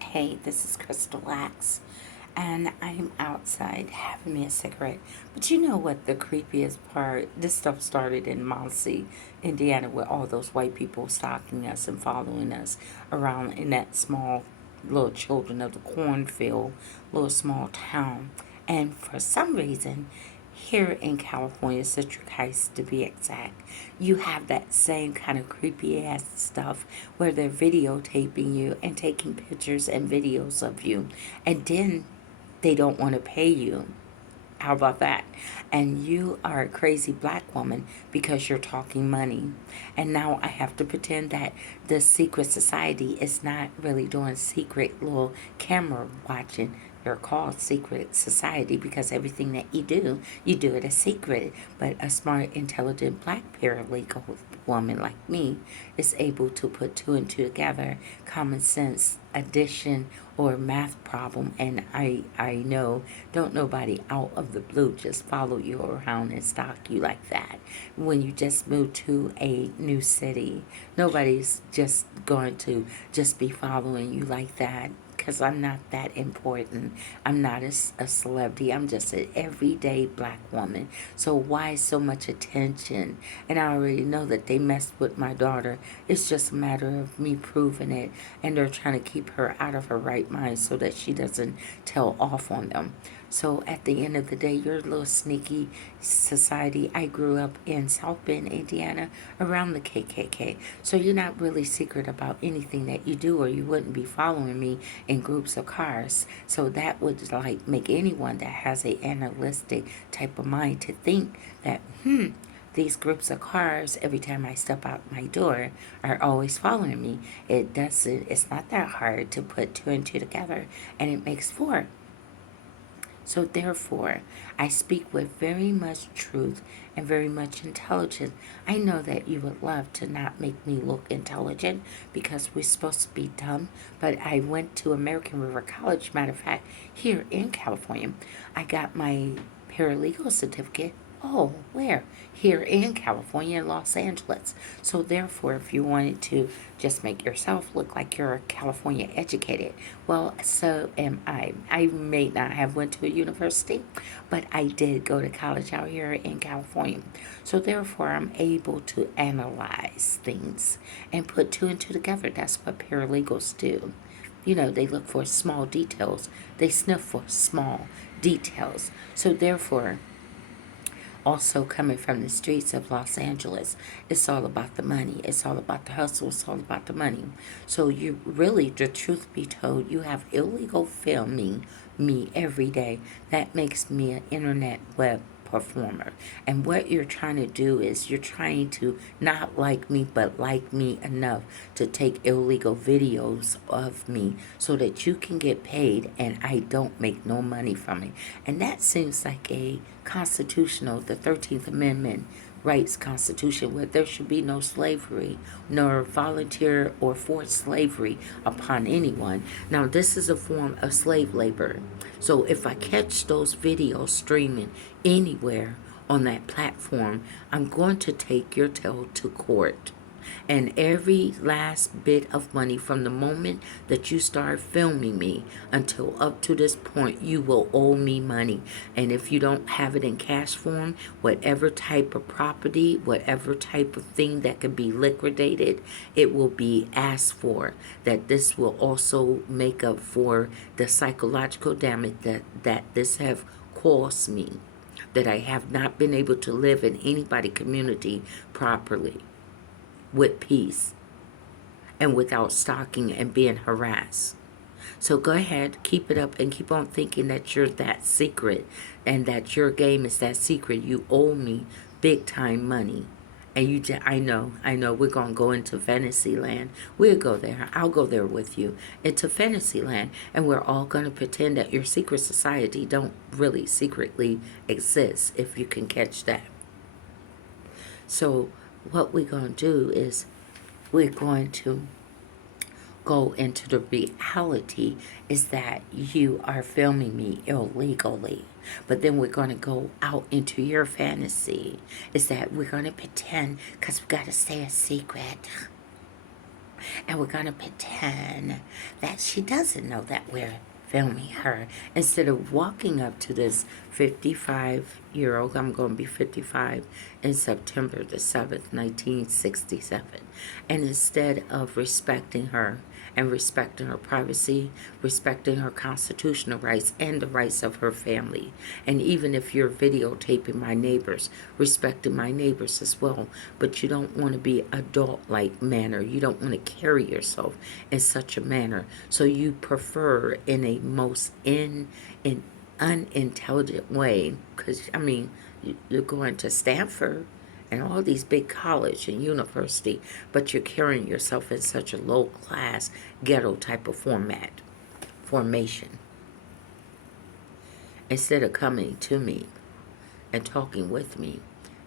Hey, this is Crystal Lax, and I'm outside having me a cigarette. But you know what the creepiest part? This stuff started in Muncie, Indiana, with all those white people stalking us and following us around in that small little children of the cornfield, little small town. And for some reason, here in California, Citric Heights to be exact, you have that same kind of creepy ass stuff where they're videotaping you and taking pictures and videos of you, and then they don't want to pay you. How about that? And you are a crazy black woman because you're talking money. And now I have to pretend that the secret society is not really doing secret little camera watching. You're called secret society because everything that you do it a secret. But a smart, intelligent black paralegal woman like me is able to put two and two together, common sense, addition, or math problem, and I know don't nobody out of the blue just follow you around and stalk you like that when you just moved to a new city. Nobody's just going to just be following you like that because I'm not that important. I'm not a celebrity. I'm just an everyday black woman. So why so much attention? And I already know that they messed with my daughter. It's just a matter of me proving it. And they're trying to keep her out of her right mind so that she doesn't tell off on them. So at the end of the day, you're a little sneaky society. I grew up in South Bend, Indiana, around the KKK. So you're not really secret about anything that you do, or you wouldn't be following me in groups of cars. So that would like make anyone that has a analytic type of mind to think that, these groups of cars, every time I step out my door, are always following me. It's not that hard to put two and two together, and it makes four. So therefore, I speak with very much truth and very much intelligence. I know that you would love to not make me look intelligent because we're supposed to be dumb, but I went to American River College, matter of fact, here in California. I got my paralegal certificate. Oh, where? Here in California, Los Angeles. So therefore, if you wanted to just make yourself look like you're California educated, well, so am I. I may not have went to a university, but I did go to college out here in California. So therefore, I'm able to analyze things and put two and two together. That's what paralegals do. You know, they look for small details. They sniff for small details. So therefore, also coming from the streets of Los Angeles, it's all about the money. It's all about the hustle. It's all about the money. So you really, the truth be told, you have illegal filming me every day. That makes me an internet web performer. And what you're trying to do is you're trying to not like me, but like me enough to take illegal videos of me so that you can get paid and I don't make no money from it. And that seems like a constitutional, the 13th Amendment rights constitution, where there should be no slavery nor volunteer or forced slavery upon anyone. Now this is a form of slave labor. So if I catch those videos streaming anywhere on that platform, I'm going to take your tail to court. And every last bit of money from the moment that you start filming me until up to this point, you will owe me money. And if you don't have it in cash form, whatever type of property, whatever type of thing that can be liquidated, it will be asked for. That this will also make up for the psychological damage that this have caused me, that I have not been able to live in anybody's community properly, with peace, and without stalking and being harassed. So go ahead, keep it up, and keep on thinking that you're that secret and that your game is that secret. You owe me big time money. And I know we're going to go into fantasy land. We'll go there. I'll go there with you into fantasy land. And we're all going to pretend that your secret society don't really secretly exist, if you can catch that. So what we're going to do is we're going to go into the reality is that you are filming me illegally. But then we're going to go out into your fantasy is that we're going to pretend, because we got to stay a secret. And we're going to pretend that she doesn't know that we're filming her. Instead of walking up to this 55-year-old, I'm going to be 55 in September the 7th, 1967. And instead of respecting her and respecting her privacy, respecting her constitutional rights and the rights of her family, and even if you're videotaping my neighbors, respecting my neighbors as well, but you don't want to be adult-like manner. You don't want to carry yourself in such a manner. So you prefer in a most in unintelligent way, because I mean, you're going to Stanford and all these big college and university, but you're carrying yourself in such a low class ghetto type of formation. Instead of coming to me and talking with me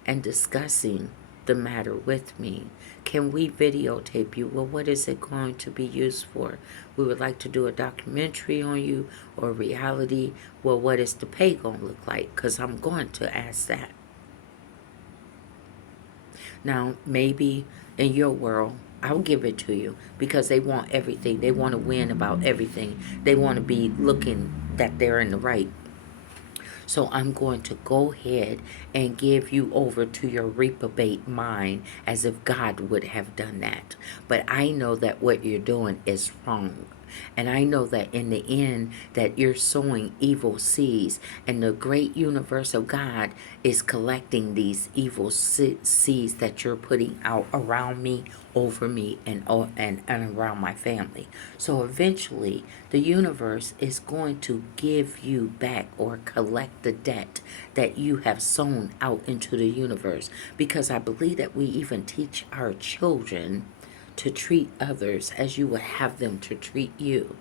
and discussing the matter with me, can we videotape you? Well, what is it going to be used for? We would like to do a documentary on you or reality. Well, what is the pay going to look like? Because I'm going to ask that. Now, maybe in your world, I'll give it to you because they want everything. They want to win about everything. They want to be looking that they're in the right. So I'm going to go ahead and give you over to your reprobate mind as if God would have done that. But I know that what you're doing is wrong. And I know that in the end that you're sowing evil seeds, and the great universe of God is collecting these evil seeds that you're putting out around me, over me, and around my family. So eventually the universe is going to give you back or collect the debt that you have sown out into the universe, because I believe that we even teach our children to treat others as you would have them to treat you.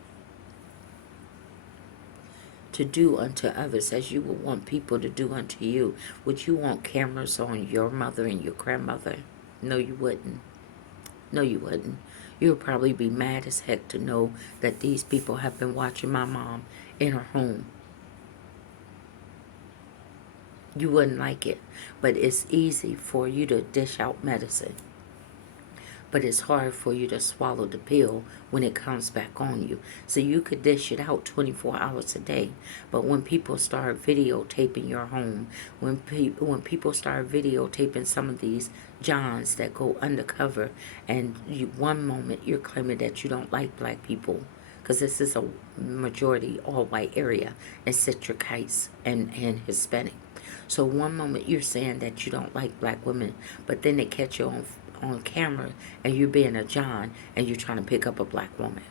To do unto others as you would want people to do unto you. Would you want cameras on your mother and your grandmother? No, you wouldn't. No, you wouldn't. You would probably be mad as heck to know that these people have been watching my mom in her home. You wouldn't like it. But it's easy for you to dish out medicine. But it's hard for you to swallow the pill when it comes back on you. So you could dish it out 24 hours a day. But when people start videotaping your home, when people start videotaping some of these Johns that go undercover, and one moment you're claiming that you don't like black people, because this is a majority all-white area, and Citric Heights and Hispanic. So one moment you're saying that you don't like black women, but then they catch you on camera and you're being a John and you're trying to pick up a black woman.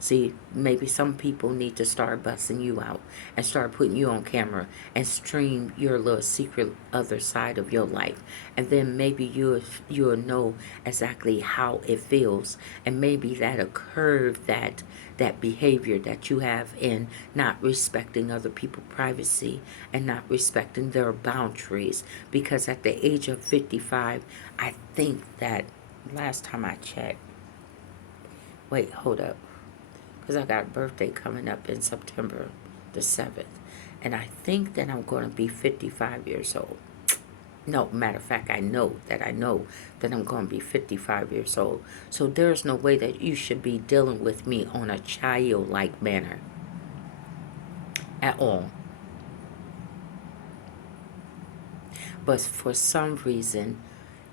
See, maybe some people need to start busting you out and start putting you on camera and stream your little secret other side of your life. And then maybe you'll know exactly how it feels. And maybe that'll curve that behavior that you have in not respecting other people's privacy and not respecting their boundaries. Because at the age of 55, I think that last time I checked, wait, hold up. Because I got a birthday coming up in September the 7th. And I think that I'm going to be 55 years old. No, matter of fact, I know that I'm going to be 55 years old. So there's no way that you should be dealing with me on a childlike manner. At all. But for some reason,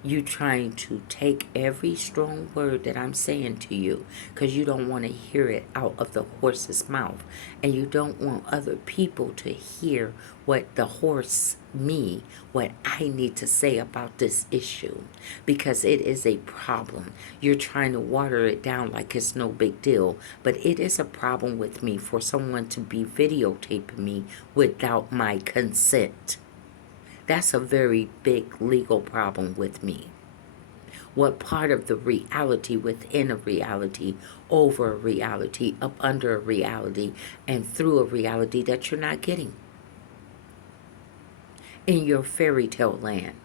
you trying to take every strong word that I'm saying to you because you don't want to hear it out of the horse's mouth, and you don't want other people to hear what the horse, me, what I need to say about this issue, because it is a problem. You're trying to water it down like it's no big deal, but it is a problem with me for someone to be videotaping me without my consent. That's a very big legal problem with me. What part of the reality within a reality, over a reality, up under a reality, and through a reality that you're not getting in your fairy tale land?